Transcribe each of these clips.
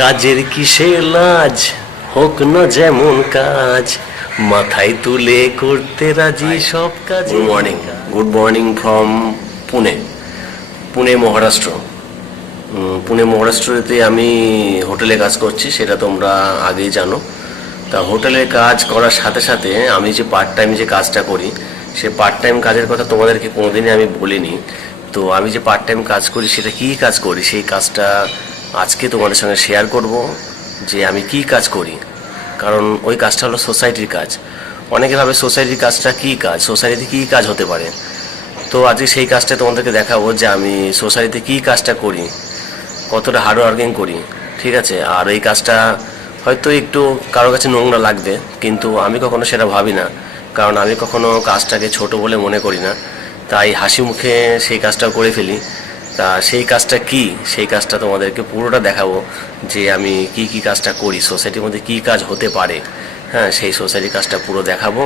কাজের কিসে লাজ? হোক না যেমন কাজ মাথায় তুলে করতে রাজি সব কাজ। Good morning good morning from Pune Pune Maharashtra Pune মহারাষ্ট্রতে আমি হোটেলে কাজ করছি সেটা তোমরা আগেই জানো। তা হোটেলে কাজ করার সাথে সাথে আমি যে পার্ট টাইম যে কাজটা করি সে পার্ট টাইম কাজের কথা তোমাদেরকে কোনোদিনই আমি বলিনি। তো আমি যে পার্ট টাইম কাজ করি সেটা কী কাজ করি? সেই কাজটা আজকে তোমাদের সঙ্গে শেয়ার করব যে আমি কি কাজ করি। কারণ ওই কাজটা হলো সোসাইটির কাজ। অনেকে ভাবে সোসাইটির কাজটা কী কাজ? সোসাইটিতে কী কাজ হতে পারে? তো আজকে সেই কাজটা তোমাদেরকে দেখাবো যে আমি সোসাইটিতে কী কাজটা করি, কতটা হার্ড ওয়ার্কিং করি, ঠিক আছে? আর এই কাজটা হয়তো একটু কারও কাছে নোংরা লাগবে, কিন্তু আমি কখনো সেটা ভাবি না। কারণ আমি কখনো কাজটাকে ছোট বলে মনে করি না। তাই হাসি মুখে সেই কাজটা করে ফেলি। তা সেই কাজটা কি? সেই কাজটা তোমাদেরকে পুরোটা দেখাবো যে আমি কি কি কাজটা করি সোসাইটির মধ্যে কি কাজ হতে পারে। হ্যাঁ সেই সোসাইটির কাজটা পুরো দেখাবো।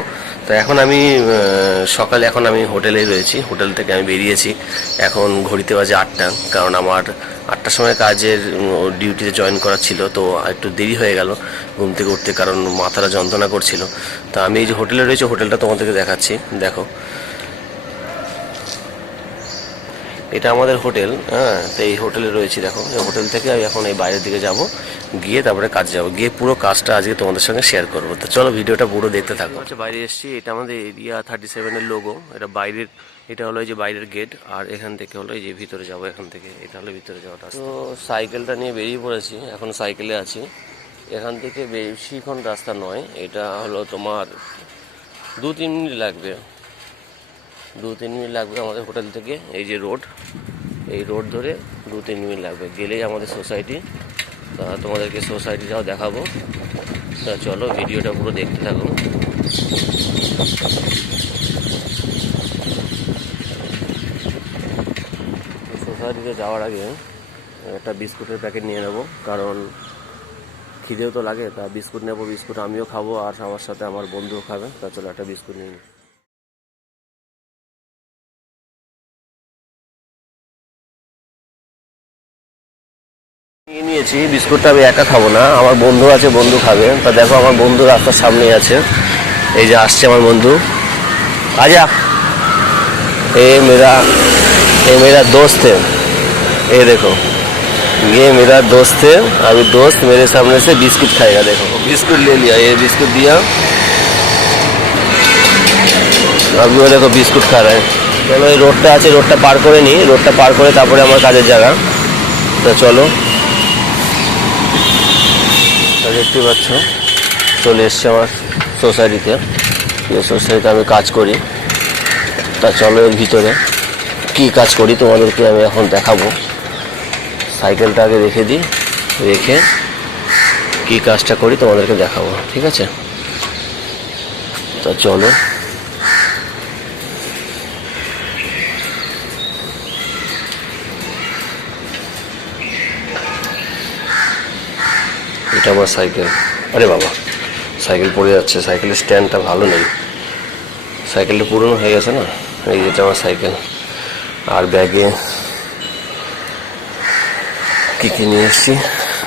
তো এখন আমি সকালে এখন আমি হোটেলে রয়েছি। হোটেল থেকে আমি বেরিয়েছি। এখন ঘড়িতে বাজে আটটা, কারণ আমার আটটার সময় কাজের ডিউটিতে জয়েন করা ছিল, তো একটু দেরি হয়ে গেল ঘুম থেকে উঠতে, কারণ মাথাটা যন্ত্রণা করছিল। তা আমি এই যে হোটেলে রয়েছে, হোটেলটা তোমাদেরকে দেখাচ্ছি। দেখো এটা আমাদের হোটেল হ্যাঁ তো এই হোটেলে রয়েছি দেখো। এই হোটেল থেকে আমি এখন এই বাইরের দিকে যাব গিয়ে তারপরে কাজ যাব গিয়ে পুরো কাজটা আজকে তোমাদের সঙ্গে শেয়ার করব। তো চলো ভিডিওটা পুরো দেখতে থাকো। আচ্ছা বাইরে এসেছি এটা আমাদের এরিয়া থার্টি সেভেনের লোগো এটা বাইরের এটা হলো এই যে বাইরের গেট আর এখান থেকে হলো এই যে ভিতরে যাব এখান থেকে এটা হলো ভিতরে যাওয়াটা তো সাইকেলটা নিয়ে বেরিয়ে পড়েছি এখন সাইকেলে আছি। এখান থেকে বেশিক্ষণ রাস্তা নয় এটা হলো তোমার দু তিন মিনিট লাগবে। দু তিন মিনিট লাগবে আমাদের হোটেল থেকে, এই যে রোড, এই রোড ধরে দু তিন মিনিট লাগবে। গেলেই আমাদের সোসাইটি, তা তোমাদেরকে সোসাইটিটাও দেখাবো। তা চলো ভিডিওটা পুরো দেখতে থাকো। সোসাইটিতে যাওয়ার আগে একটা বিস্কুটের প্যাকেট নিয়ে নেব, কারণ খিদেও তো লাগে, তা বিস্কুট নেব, বিস্কুট আমিও খাব, আর আমার সাথে আমার বন্ধুও খাবে, তা চলো একটা বিস্কুট নিয়ে নিই। নিয়ে নিয়েছি বিস্কুটটা আমি একা খাবো না আমার বন্ধু আছে বন্ধু খাবে তা দেখো আমার বন্ধু রাস্তার সামনেই আছে এই যে আসছে আমার বন্ধু আজা এ মেরা এ মেরা दोस्त है ये देखो ये मेरा दोस्त है अभी दोस्त मेरे सामने से बिस्कुट खाएगा देखो बिस्कुट ले लिया ये बिस्कुट दिया अभी वो देखो बिस्कुट खा रहा है চলো এই রোডটা আছে রোডটা পার করে নিই রোডটা পার করে তারপরে আমার কাজের জায়গা তো চলো তা দেখতে পাচ্ছ। চলে এসছে আমার সোসাইটিতে। সোসাইটিতে আমি কাজ করি। তা চলো এর ভিতরে। কি কাজ করি তোমাদেরকে আমি এখন দেখাবো। সাইকেলটা আগে রেখে দিই। রেখে কি কাজটা করি তোমাদেরকে দেখাবো। ঠিক আছে? তা চলো। এটা আমার সাইকেল। আরে বাবা, সাইকেল পড়ে যাচ্ছে, সাইকেলের স্ট্যান্ডটা ভালো নেই। সাইকেলটা পুরনো হয়ে গেছে না? এই যেটা আমার সাইকেল। আর ব্যাগে কী কী নিয়ে এসেছি?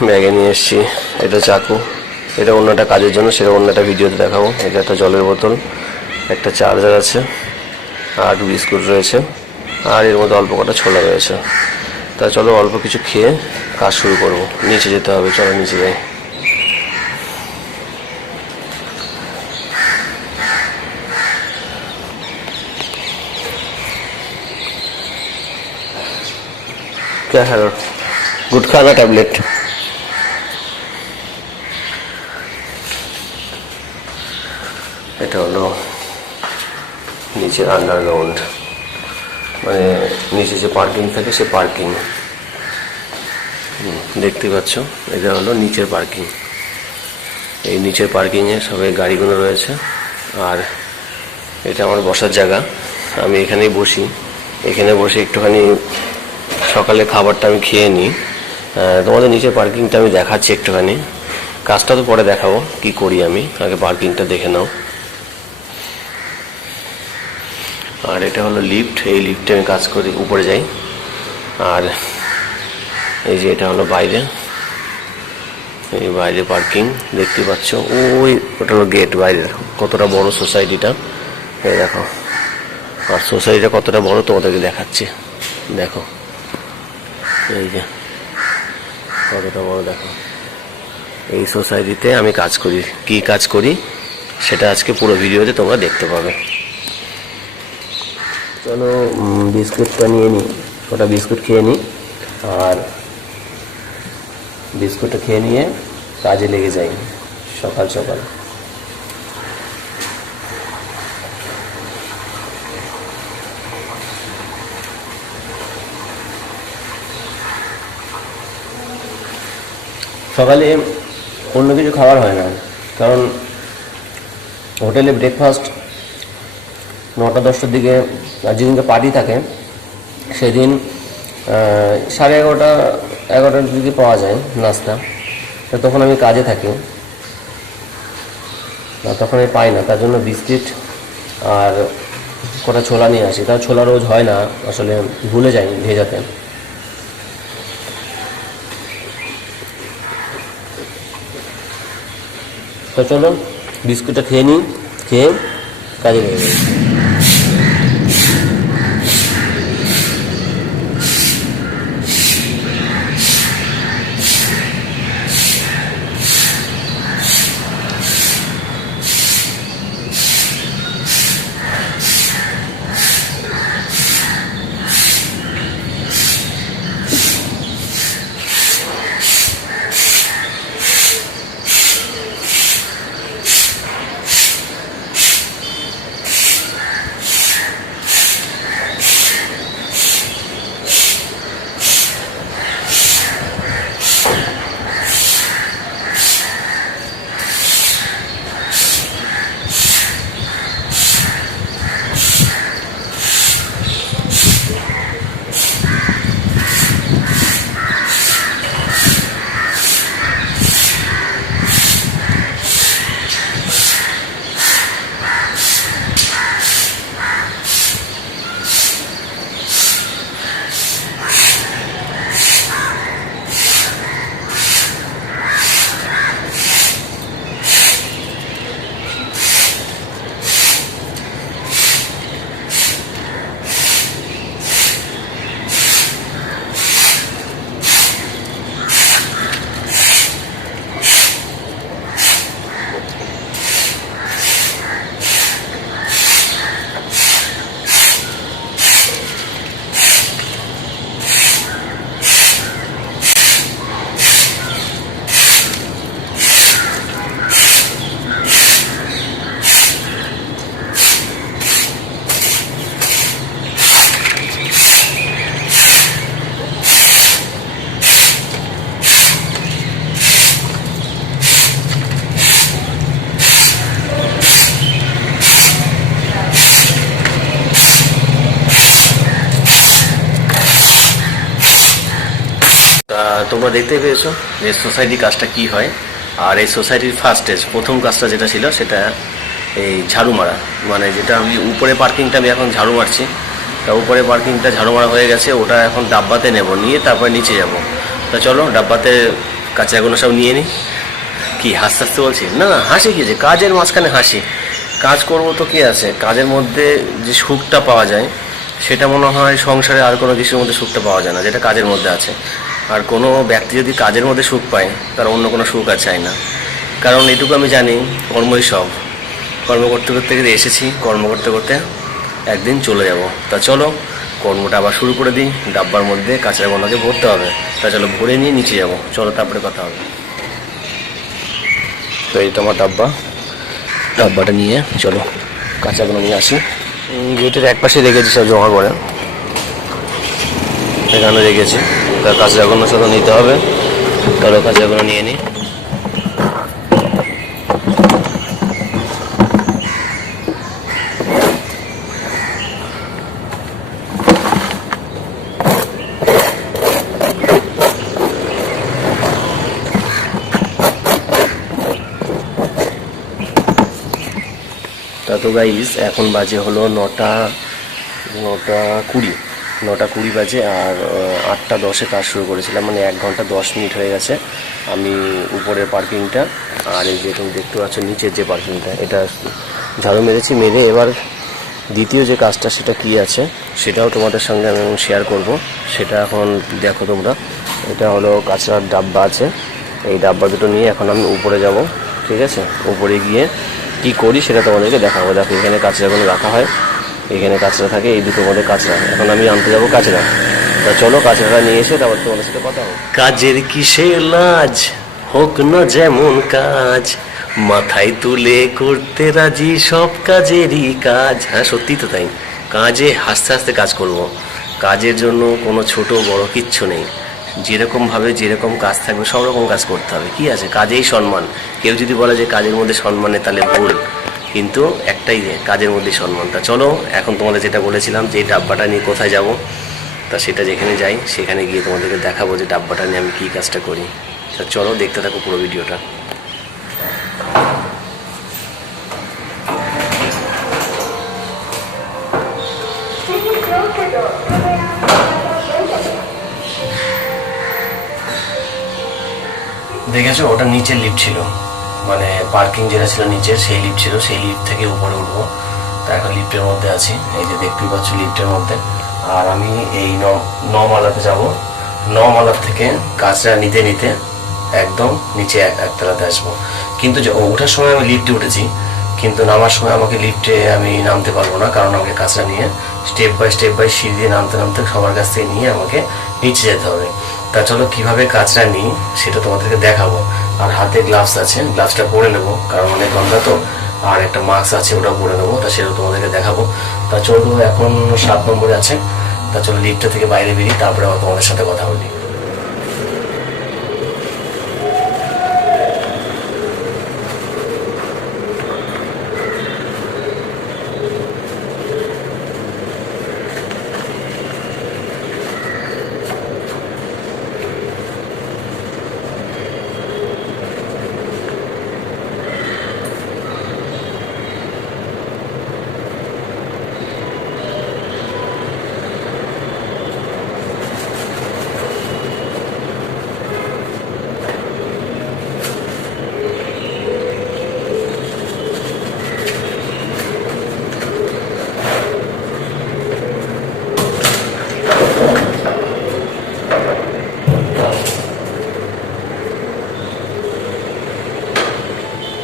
ব্যাগে নিয়ে এসেছি এটা চাকু। এটা অন্য একটা কাজের জন্য, সেটা অন্য একটা ভিডিওতে দেখাবো। এটা একটা জলের বোতল, একটা চার্জার আছে, আর বিস্কুট রয়েছে, আর এর মধ্যে অল্প কটা ছোলা রয়েছে। তা চলো অল্প কিছু খেয়ে কাজ শুরু করব। নিচে যেতে হবে, চলো নিচে যাই। क्या है गुटखा ना टैबलेट এটা হলো নিচের আন্ডারগ্রাউন্ড মানে নিচে যে পার্কিং থাকে সে পার্কিং দেখতে পাচ্ছ এটা হলো নিচের পার্কিং এই নিচের পার্কিংয়ে সবাই গাড়িগুলো রয়েছে আর এটা আমার বসার জায়গা আমি এখানেই বসি এখানে বসে একটুখানি সকালে খাবারটা আমি খেয়ে নিই। তোমাদের নিচের পার্কিংটা আমি দেখাচ্ছি একটুখানি। কাজটা তো পরে দেখাবো, কি করি আমি। আগে পার্কিংটা দেখে নাও। আর এটা হলো লিফট এই লিফটে আমি কাজ করি, উপরে যাই। আর এই যে এটা হলো বাইরে। এই বাইরে পার্কিং দেখতে পাচ্ছ? ওই, ওটা হলো গেট বাইরের কতটা বড় সোসাইটিটা এই দেখো। আর সোসাইটিটা কতটা বড়, তোমাদেরকে দেখাচ্ছে। দেখো। এই যে, কতটা বড় দেখো। এই সোসাইটিতে আমি কাজ করি। কি কাজ করি? সেটা আজকে পুরো ভিডিওতে তোমরা দেখতে পাবে। চলো বিস্কুটটা নিয়ে নিই ওটা বিস্কুট খেয়ে নিই আর বিস্কুটটা খেয়ে নিয়ে কাজে লেগে যাই। সকাল সকাল। সকালে অন্য কিছু খাবার হয় না, কারণ হোটেলে ব্রেকফাস্ট নটা, দশটার দিকে আর যেদিনকে পার্টি থাকে, সেদিন সাড়ে এগারোটা এগারোটার দিকে পাওয়া যায় নাস্তা। তো তখন আমি কাজে থাকি। তখন আমি পাই না, তার জন্য বিস্কিট আর কটা ছোলা নিয়ে আসি। তার ছোলা রোজ হয় না, আসলে ভুলে যাই ভেজাতে। তো চলো বিস্কুটটা খেয়ে নিই খেয়ে কাজে লেগে যাই তোমরা দেখতে পেয়েছ যে সোসাইটি কাজটা কি হয়। আর এই সোসাইটির ফার্স্ট স্টেজ প্রথম কাজটা যেটা ছিল সেটা এই ঝাড়ু মারা। মানে যেটা আমি উপরে পার্কিংটা আমি এখন ঝাড়ু মারছি। তা উপরে পার্কিংটা ঝাড়ু মারা হয়ে গেছে, ওটা এখন ডাব্বাতে নেব, নিয়ে তারপরে নিচে যাব। তা চলো, ডাব্বাতে কাঁচাগুলো সব নিয়ে নিই কি, হাসতে হাসতে বলছি? না না, হাসি কি যে, কাজের মাঝখানে হাসি। কাজ করব তো কি আছে? কাজের মধ্যে যে সুখটা পাওয়া যায়, সেটা মনে হয় সংসারে আর কোনো কিছুর মধ্যে সুখটা পাওয়া যায় না, যেটা কাজের মধ্যে আছে। আর কোনো ব্যক্তি যদি কাজের মধ্যে সুখ পায়, তার অন্য কোনো সুখ আর চায় না। কারণ এটুকু আমি জানি, কর্মই সব। কর্ম করতে করতে এসেছি, কর্ম করতে করতে একদিন চলে যাব। তা চলো, কর্মটা আবার শুরু করে দিই, ডাব্বার মধ্যে কাঁচা গোনাকে ভরতে হবে। তা চলো ভরে নিয়ে নিচে যাব। চলো তারপরে কথা হবে। তো এই তোমার ডাব্বা। ডাব্বাটা নিয়ে চলো কাঁচাগুলো নিয়ে আসি। গেটের এক পাশে রেখেছি সব জমা করে। এখানে রেখেছি। তা কাঁচাগুলো শুধু নিতে হবে। চলো কাঁচাগুলো নিয়ে নিই তা তো গাইস এখন বাজে হলো নটা নটা কুড়ি। নটা কুড়ি বাজে আর আটটা দশে কাজ শুরু করেছিলাম মানে এক ঘণ্টা দশ মিনিট হয়ে গেছে। আমি উপরের পার্কিংটা আর এই যে তুমি দেখতে পাচ্ছ নিচের যে পার্কিংটা, এটা ঝাড়ু মেরেছি, মেরে এবার দ্বিতীয় যে কাজটা সেটা কি আছে, সেটাও তোমাদের সঙ্গে আমি শেয়ার করব। সেটা এখন দেখো তোমরা। এটা হলো কাঁচরার ডাব্বা আছে। এই ডাব্বা দুটো নিয়ে এখন আমি উপরে যাব, ঠিক আছে? উপরে গিয়ে কি করি সেটা তোমাদেরকে দেখাবো। দেখো, এখানে কাঁচরাগুলো রাখা হয়। এখানে কাঁচরা থাকে, এই দুটো মধ্যে কাঁচরা। এখন আমি আনতে যাব কাঁচরা। তা চলো কাঁচরাটা নিয়ে এসে তারপর তোমাদের সাথে কথা হবে কাজের কিসে লাজ? হোক না যেমন কাজ, মাথায় তুলে করতে রাজি সব কাজেরই কাজ। হ্যাঁ সত্যি তো তাই। কাজে হাসতে হাসতে কাজ করব। কাজের জন্য কোনো ছোট বড় কিচ্ছু নেই। যেরকমভাবে যেরকম কাজ থাকবে, সব রকম কাজ করতে হবে। কি আছে? কাজেই সম্মান। কেউ যদি বলে যে কাজের মধ্যে সম্মান তাহলে ভুল কিন্তু একটাই কাজের মধ্যে সম্মানটা। চলো, এখন তোমাদের যেটা বলেছিলাম যে ডাব্বাটা নিয়ে কোথায় যাব, তা সেটা যেখানে যাই, সেখানে গিয়ে তোমাদেরকে দেখাবো যে ডাব্বাটা নিয়ে আমি কী কাজটা করি। তা চলো, দেখতে থাকো পুরো ভিডিওটা। দেখেছ, ওটা নিচে লিফট ছিল। মানে পার্কিং যেটা ছিল নিচের, সেই লিফট ছিল। সেই লিফট থেকে উপরে উঠবো। তা এখন লিফটের মধ্যে আছি। এই যে দেখতেই পাচ্ছ লিফটের মধ্যে। আর আমি এই ন নমালাতে যাব। নমালার থেকে কাজটা নিতে নিতে একদম নিচে এক- একতলাতে আসব। কিন্তু ওঠার সময় আমি লিফটে উঠেছি। কিন্তু নামার সময় আমাকে লিফটে আমি নামতে পারব না। কারণ আমাকে কাজটা নিয়ে স্টেপ বাই স্টেপ বাই সিঁড়ি দিয়ে নামতে নামতে সবার কাছ থেকে নিয়ে আমাকে নিচে যেতে হবে। তা চলো কীভাবে কাজটা নিই সেটা তোমাদেরকে দেখাবো। আর হাতে গ্লাভস আছে গ্লাভসটা পরে নেব, কারণ অনেক গন্ধা তো, আর একটা মাস্ক আছে, ওটা পরে নেব, তা সেটা তোমাদেরকে দেখাবো। তা চলো এখন সাত নম্বরে আছে তা চলো লিফটটা থেকে বাইরে বেরিয়ে, তারপরে আবার তোমাদের সাথে কথা বলি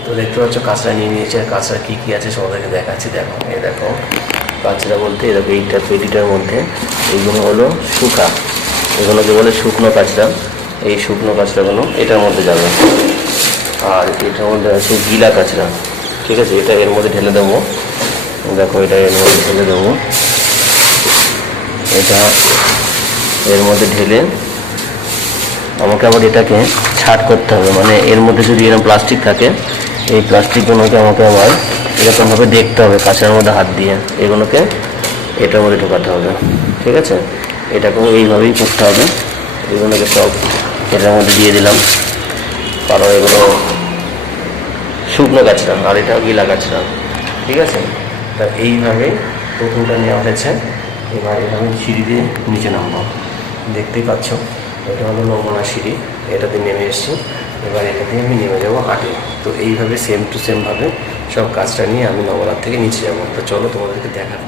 তো দেখতে পাচ্ছ কাঁচরা নিয়ে নিয়েছে, আর কাঁচরা কী কী আছে সবাইকে দেখাচ্ছি। দেখো, এই দেখো, কাঁচরা বলতে এরকম এইটা পেটিটার মধ্যে, এইগুলো হলো শুকা। এগুলোকে বলে শুকনো কাঁচরা। এই শুকনো কাঁচরাগুলো এটার মধ্যে যাবে। আর এটার মধ্যে আছে গিলা কাঁচরা। ঠিক আছে, এটা এর মধ্যে ঢেলে দেবো। দেখো, এটা এর মধ্যে ঢেলে দেবো। এটা এর মধ্যে ঢেলে আমাকে আবার এটাকে ছাট করতে হবে। মানে এর মধ্যে যদি এরকম প্লাস্টিক থাকে এই প্লাস্টিকগুলোকে আমাকে আবার এরকমভাবে দেখতে হবে, কাঁচার মধ্যে হাত দিয়ে। এগুলোকে এটার মধ্যে ঢোকাতে হবে, ঠিক আছে? এটাকেও এইভাবেই করতে হবে। এগুলোকে সব এটার মধ্যে দিয়ে দিলাম। কারণ এগুলো শুকনো গাছরা, আর এটা গিলা গাছরা, ঠিক আছে? তা এইভাবেই প্রথমটা নেওয়া হয়েছে। এবার এটা আমি সিঁড়ি দিয়ে নিচে নামবো। দেখতেই পাচ্ছ, এটা হলো নমুনা সিঁড়ি। এটাতে নেমে এসেছি। এবার এটা দিয়ে আমি নেমে যাব হাটে। তো এইভাবে সেম টু সেমভাবে সব কাজটা নিয়ে আমি নবরাত থেকে নিচে যাব। তো চলো তোমাদেরকে দেখার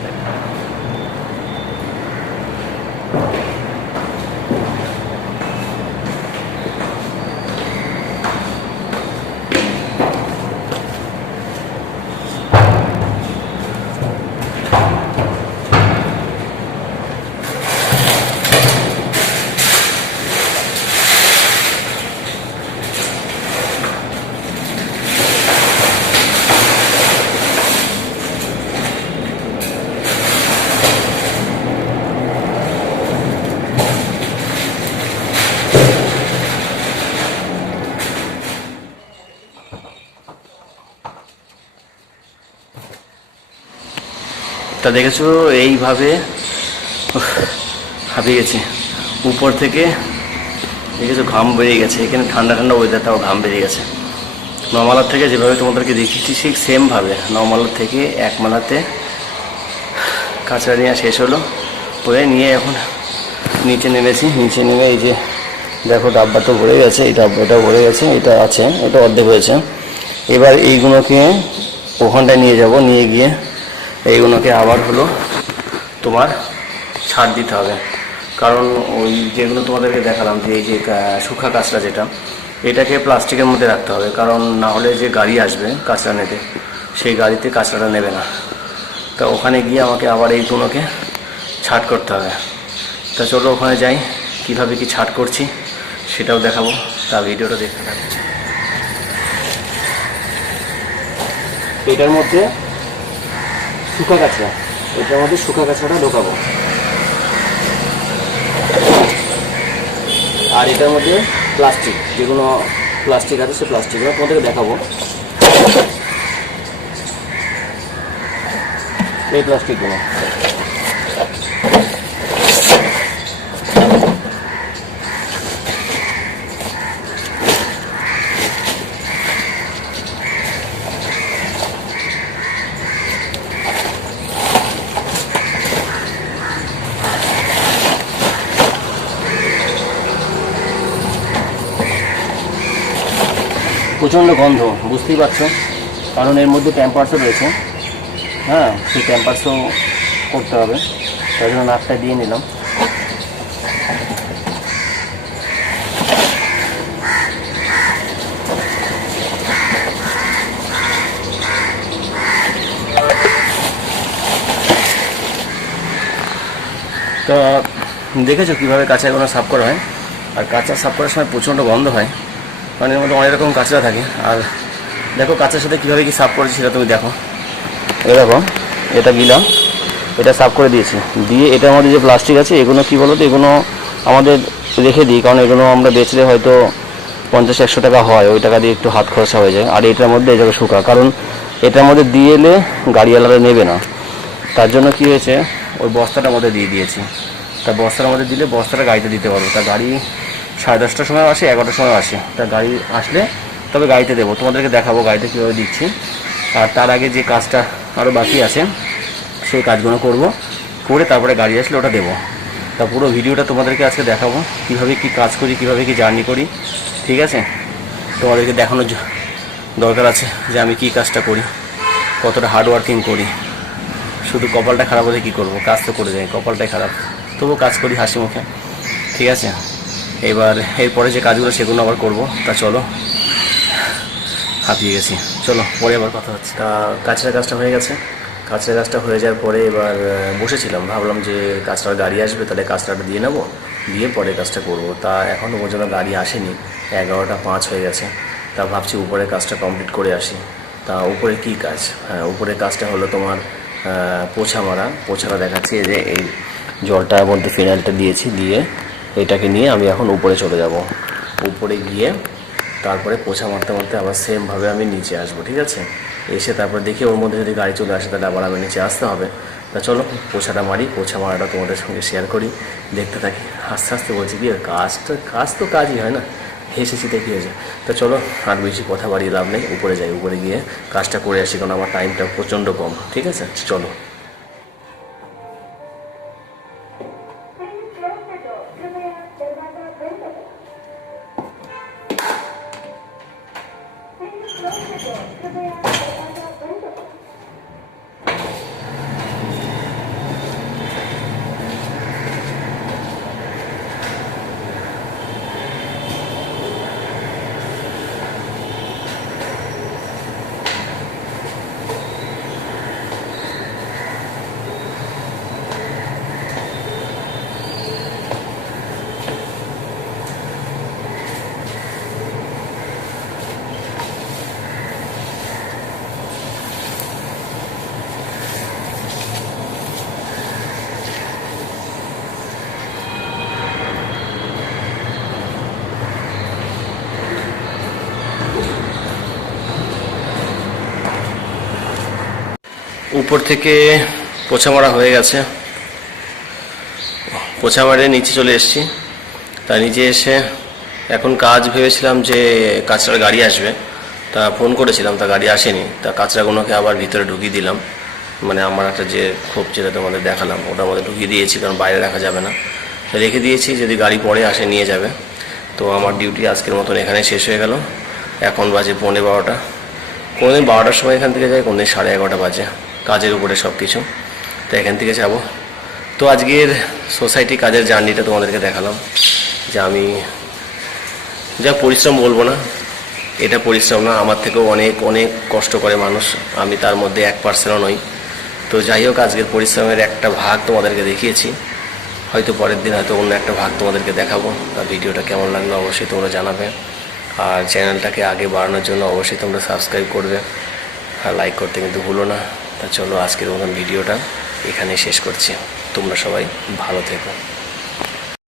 তা দেখেছ? এইভাবে হাঁপিয়ে গেছি। উপর থেকে, দেখেছ, ঘাম বেরিয়ে গেছে। এখানে ঠান্ডা ঠান্ডা ওয়েদার তাও ঘাম বেরিয়ে গেছে। নমালার থেকে যেভাবে তোমাদেরকে দেখিয়েছি, ঠিক সেমভাবে নমালার থেকে এক মালাতে কাঁচড়া নেওয়া শেষ হলো। করে নিয়ে এখন নিচে নেমেছি। নিচে নেমে এই যে, দেখো, ডাব্বা তো ভরে গেছে। এই ডাব্বাটা ভরে গেছে। এটা আছে, এটা অর্ধেক হয়েছে। এবার এইগুলোকে ওখানটায় নিয়ে যাব। নিয়ে গিয়ে এইগুলোকে আবার হলো তোমার ছাড় দিতে হবে। কারণ ওই যেগুলো তোমাদেরকে দেখালাম যে এই যে শুখা কাঁচরা যেটা, এটাকে প্লাস্টিকের মধ্যে রাখতে হবে। কারণ না হলে যে গাড়ি আসবে কাঁচরা নিতে, সেই গাড়িতে কাঁচরাটা নেবে না। তা ওখানে গিয়ে আমাকে আবার এইগুলোকে ছাট করতে হবে। তা চলো ওখানে যাই, কীভাবে কি ছাট করছি সেটাও দেখাবো। তা ভিডিওটা দেখতে এটার মধ্যে শুকা কাঁচা এটা আমাদের শুকা কাঁচাটা ঢোকাবো। আর এটার মধ্যে প্লাস্টিক, যেগুলো প্লাস্টিক আছে, সে প্লাস্টিকগুলো তোমাদেরকে দেখাবো। এই প্লাস্টিকগুলো। প্রচণ্ড গন্ধ, বুঝতেই পারছ? কারণ এর মধ্যে ট্যাম্পার্সও রয়েছে। হ্যাঁ সেই ট্যাম্পার্সও করতে হবে। তাই জন্য নাকটা দিয়ে নিলাম। তো, দেখেছ কীভাবে কাঁচাগুলো সাফ করা হয়? আর কাঁচা সাফ করার সময় প্রচণ্ড গন্ধ হয়। মানে এর মধ্যে অনেক রকম কাঁচরা থাকে। আর দেখো কাঁচার সাথে কীভাবে কি সাফ করেছি সেটা তুমি দেখো। এ দেখো, এটা গিলাম এটা সাফ করে দিয়েছি। দিয়ে এটার মধ্যে যে প্লাস্টিক আছে, এগুলো কি বলো তো এগুলো আমাদের রেখে দিই, কারণ এগুলো আমরা বেচলে হয়তো পঞ্চাশ, একশো টাকা হয়, ওই টাকা দিয়ে একটু হাত খরচা হয়ে যায়। আর এটার মধ্যে এই শুকা, কারণ এটার মধ্যে দিয়ে এলে গাড়িওয়ালারা নেবে না। তার জন্য কি হয়েছে, ওই বস্তাটার মধ্যে দিয়ে দিয়েছি। তা বস্তার মধ্যে দিলে বস্তাটা গাড়িতে দিতে পারব। তা গাড়ি সাড়ে দশটার সময় আসে, এগারোটার সময় আসে। তা গাড়ি আসলে তবে গাড়িতে দেবো। তোমাদেরকে দেখাবো গাড়িতে কীভাবে দিচ্ছি। আর তার আগে যে কাজটা আরও বাকি আছে, সেই কাজগুলো করব। করে তারপরে গাড়ি আসলে ওটা দেবো। তা পুরো ভিডিওটা তোমাদেরকে আজকে দেখাবো। কীভাবে কি কাজ করি, কীভাবে কি জার্নি করি, ঠিক আছে? তোমাদেরকে দেখানোর দরকার আছে যে আমি কি কাজটা করি, কতটা হার্ড ওয়ার্কিং করি। শুধু কপালটা খারাপ হলে কী করব? কাজ তো করে যাই কপালটাই খারাপ। তবুও কাজ করি হাসি মুখে, ঠিক আছে? এবার এরপরে যে কাজগুলো, সেগুলো আবার করব। তা চলো, হাঁপিয়ে গেছি। চলো, পরে আবার কথা হচ্ছে। তা কাছের কাজটা হয়ে গেছে। কাছের কাজটা হয়ে যাওয়ার পরে এবার বসেছিলাম। ভাবলাম যে কাজটার গাড়ি আসবে, তাহলে কাজটাটা দিয়ে নেব। দিয়ে পরে কাজটা করব। তা এখনও পর্যন্ত গাড়ি আসেনি। এগারোটা পাঁচ হয়ে গেছে। তা ভাবছি উপরে কাজটা কমপ্লিট করে আসি। তা উপরে কি কাজ? হ্যাঁ উপরে কাজটা হলো তোমার পোছা মারা। পোছাটা দেখাচ্ছি যে এই জলটার মধ্যে ফিনাইলটা দিয়েছি, দিয়ে এটাকে নিয়ে আমি এখন উপরে চলে যাব। উপরে গিয়ে তারপরে পোছা মারতে মারতে আবার সেমভাবে আমি নিচে আসব, ঠিক আছে? এসে তারপর দেখি ওর মধ্যে যদি গাড়ি চলে আসে তাহলে আবার আমি নিচে আসতে হবে। তা চলো, পোছাটা মারি, পোছা মারাটা তোমাদের সঙ্গে শেয়ার করি, দেখতে থাকি। আস্তে আস্তে বলছি কি, কাজ তো কাজ তো কাজই হয় না? হেসেছি দেখি হয়েছে তা চলো, আর বেশি কথা বাড়িয়ে লাভ নেই, উপরে যাই, উপরে গিয়ে কাজটা করে আসি, কারণ আমার টাইমটা প্রচণ্ড কম, ঠিক আছে? চলো। 거야. উপর থেকে পোছা মারা হয়ে গেছে। পোছা মারে নিচে চলে এসেছি। তা নিচে এসে এখন কাজ ভেবেছিলাম যে কাঁচরার গাড়ি আসবে। তা ফোন করেছিলাম, তা গাড়ি আসেনি। তা কাঁচরাগুলোকে আবার ভিতরে ঢুকিয়ে দিলাম। মানে আমার একটা যে খোপ যেটা তোমাদের দেখালাম ওটার মধ্যে ঢুকিয়ে দিয়েছি, কারণ বাইরে রাখা যাবে না। রেখে দিয়েছি, যদি গাড়ি পরে আসে নিয়ে যাবে। তো আমার ডিউটি আজকের মতন এখানে শেষ হয়ে গেল। এখন বাজে পৌনে বারোটা। কোনোদিন বারোটার সময় এখান থেকে যাই, কোনোদিন সাড়ে এগারোটা বাজে। কাজের উপরে সব কিছু তো এখান থেকে যাব। তো আজকের সোসাইটি কাজের জার্নিটা তোমাদেরকে দেখালাম যে আমি যা পরিশ্রম বলব না, এটা পরিশ্রম না, আমার থেকেও অনেক অনেক কষ্ট করে মানুষ। আমি তার মধ্যে এক পার্সেন্টও নই। তো যাই হোক, আজকের পরিশ্রমের একটা ভাগ তোমাদেরকে দেখিয়েছি। হয়তো পরের দিন হয়তো অন্য একটা ভাগ তোমাদেরকে দেখাবো। আর ভিডিওটা কেমন লাগল অবশ্যই তোমরা জানাবে। আর চ্যানেলটাকে আগে বাড়ানোর জন্য অবশ্যই তোমরা সাবস্ক্রাইব করবে। আর লাইক করতে কিন্তু ভুলো না। তা চলো আজকের মতন ভিডিওটা এখানে শেষ করছি। তোমরা সবাই ভালো থেকো।